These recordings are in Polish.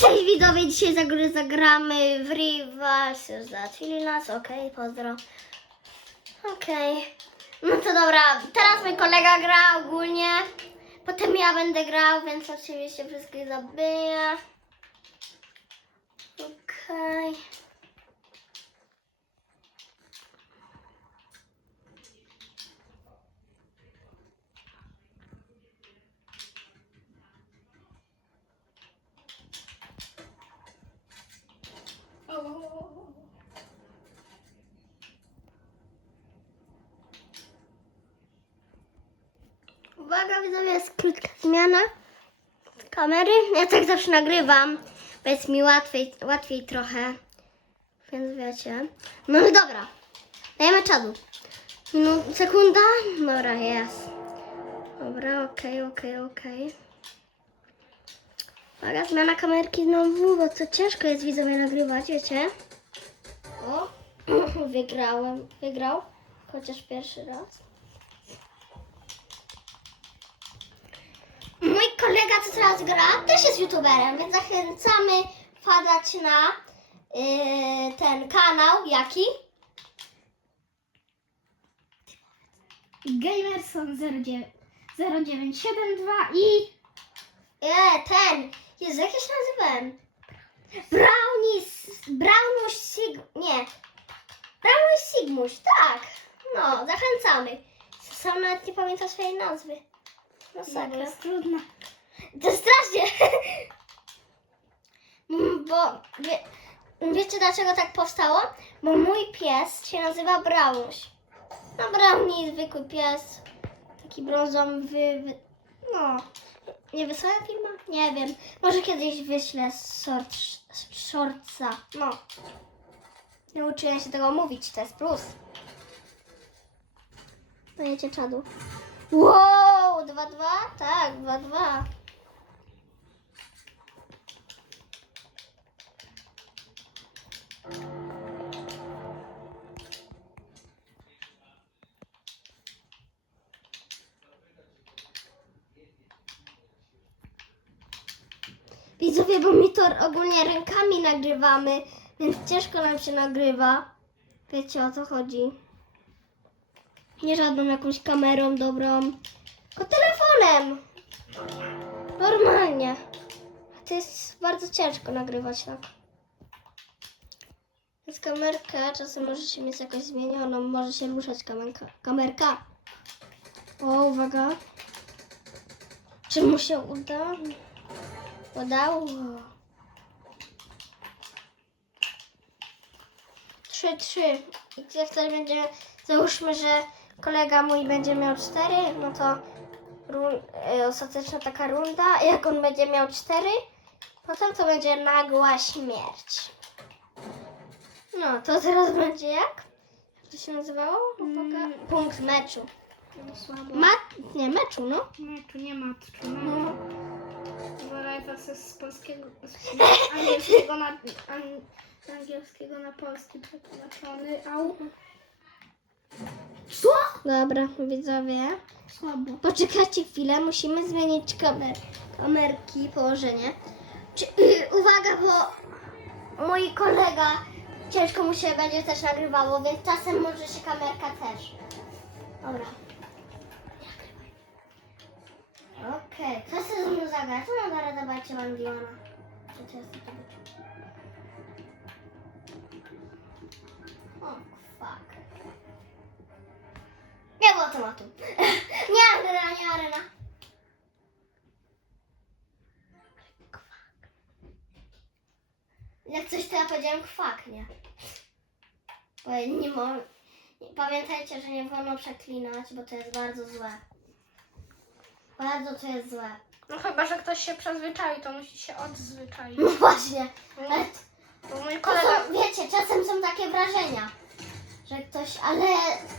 Cześć widzowie, dzisiaj zagramy w Rivals. Już załatwili nas, okej, pozdro. Okej. No to dobra, teraz mój kolega gra ogólnie. Potem ja będę grał, więc oczywiście wszystkich zabiję. Okej. Uwaga, widzowie, jest krótka zmiana kamery. Ja tak zawsze nagrywam, bo jest mi łatwiej, łatwiej trochę. Więc wiecie. No i dobra, dajemy czadu. No, sekunda. Dobra, jest. Dobra, okej, okej, okej. Uwaga, zmiana kamerki znowu, bo to ciężko jest widzowie nagrywać, wiecie. O, wygrałem, wygrał, chociaż pierwszy raz. Mój kolega, co teraz gra, też jest youtuberem, więc zachęcamy wpadać na yy, ten kanał. Jaki? Gamerson 09 0972 i E, ten. Jezu, jak ja się nazywałem? Brownies. Brownuś Sig... Nie. Brownuś Sigmuś, tak. No, zachęcamy. Sam nawet nie pamiętam swojej nazwy. to Masakra. jest trudne. To strasznie. Bo wie, wiecie dlaczego tak powstało? Bo mój pies się nazywa Brownuś. No Brownie, zwykły pies. Taki brązowy. Wy, no. Nie wysłałem filma? Nie wiem. Może kiedyś wyślę z shortsa. No. Nauczyłem się tego mówić, to jest plus. Dajecie czadu. Wow, 2-2? Tak, 2-2. Widzowie, bo mi to ogólnie rękami nagrywamy, więc ciężko nam się nagrywa. Wiecie o co chodzi. Nie żadną jakąś kamerą dobrą, tylko telefonem. Normalnie. To jest bardzo ciężko nagrywać tak. Więc kamerkę czasem może się mieć jakoś zmienioną, może się ruszać kamerka. kamerka. O, uwaga. Czy mu się uda? Udało. Trzy, trzy. I jak ktoś będzie, załóżmy, że kolega mój będzie miał cztery, no to run, e, ostateczna taka runda. Jak on będzie miał cztery, potem to będzie nagła śmierć. No, to teraz będzie jak? Jak to się nazywało? Uwaga. Punkt meczu. Słabo. Ma... Nie, meczu, no. Meczu, nie matczu. no. Jest z polskiego, z angielskiego na, an, z angielskiego na polski przetłumaczony. Au. Co? Dobra, widzowie. Słabo. Poczekajcie chwilę, musimy zmienić kamer, kamerki, położenie. Czy, yy, uwaga, bo mój kolega ciężko mu się będzie też nagrywało, więc czasem może się kamerka też. Dobra. Okej, co chcę z nim zagrać? No zaraz zobaczcie mam Diona. Co jest to? O, fuck. Nie było tematu. Nie arena, nie arena. Jak coś to ja powiedziałem kwak, nie? Bo nie mo... Pamiętajcie, że nie wolno przeklinać, bo to jest bardzo złe. Bardzo to jest złe. No chyba, że ktoś się przyzwyczai, to musi się odzwyczaić. No właśnie. Ale Bo mój to kolega... są, wiecie, czasem są takie wrażenia, że ktoś, ale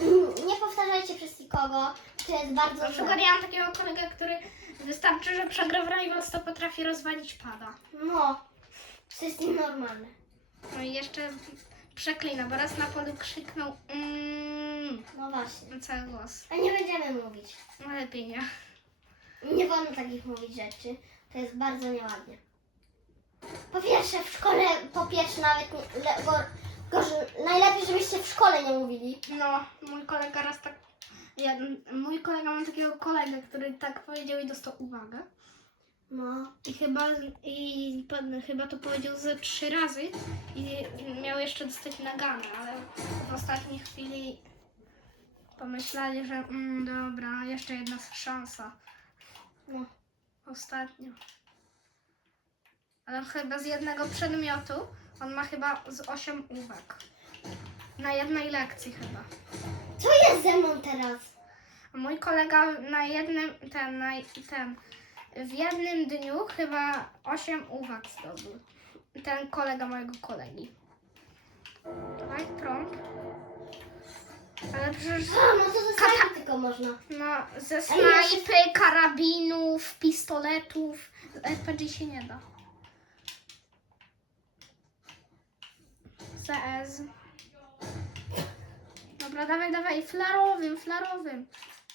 nie powtarzajcie przez nikogo, to jest bardzo Na złe. przykład ja mam takiego kolegę, który wystarczy, że przegra w Rivals, to potrafi rozwalić pada. No, to jest nienormalne. No i jeszcze przeklina, bo raz na polu krzyknął mm, No właśnie. na cały głos. A nie będziemy mówić. No lepiej nie. Nie wolno takich mówić rzeczy. To jest bardzo nieładnie. Po pierwsze w szkole, po pierwsze nawet nie, le, go, gorzej, najlepiej żebyście w szkole nie mówili. No, mój kolega raz tak. Ja, mój kolega ma takiego kolegę, który tak powiedział i dostał uwagę. No. I chyba, i pan- chyba to powiedział ze trzy razy i miał jeszcze dostać nagany, ale w ostatniej chwili pomyśleli, że mm, dobra, jeszcze jedna szansa. No. Ostatnio. Ale chyba z jednego przedmiotu on ma chyba z 8 uwag. Na jednej lekcji chyba. Co jest ze mną teraz? A mój kolega na jednym, ten, na, ten, w jednym dniu chyba 8 uwag zdobył. Ten kolega mojego kolegi. Dawaj, trąb. Ale przecież A, no to ze snajpy tylko można. no, ze snajpy, karabinów, pistoletów, z RPG się nie da. CS. Dobra, dawaj, dawaj, flarowym, flarowym.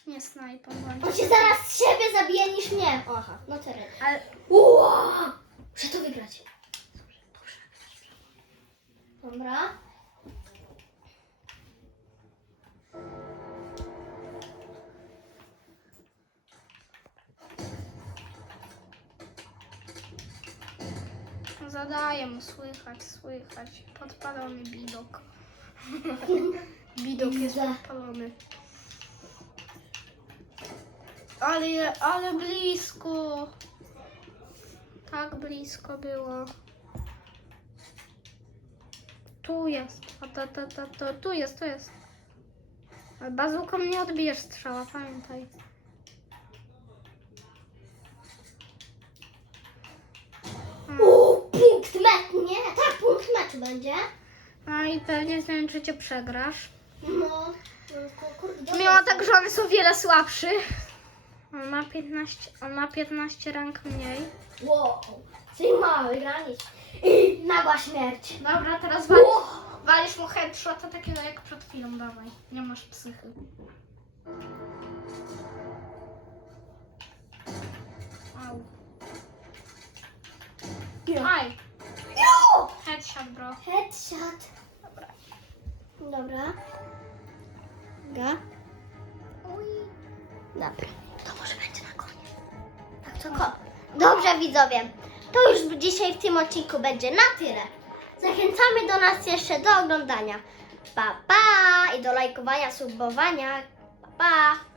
Nie snajpą. On się zaraz siebie zabije niż mnie. Aha, no teraz. Ale Wow! Muszę to wygrać. Dobra. Zadaję mu słychać, słychać. Podpalony bidok. bidok jest podpalony. Ale, ale blisko. Tak blisko było. Tu jest. A to, to, to, to, tu jest, tu jest. Ale bazuką nie odbijesz strzała, pamiętaj. Uuu, punkt meczu, nie? Tak, punkt meczu będzie. No i pewnie skończycie przegrasz. No. no kurde, Mimo tak, że on są wiele słabszy. On ma 15, on ma 15 rank mniej. Wow. Sigma, wygranić. I nagła śmierć. Dobra, teraz walisz, Wow. Walisz mu headshota takiego jak przed chwilą, dawaj. Nie masz psychy. Au. Aj, Jo! headshot bro. Headshot. Dobra. Dobra. Dobra. Dobra. To może będzie na koniec. Tak, to ko- Dobrze widzowie. To już dzisiaj w tym odcinku będzie na tyle. Zachęcamy do nas jeszcze do oglądania. Pa, pa! I do lajkowania, subowania. Pa, pa!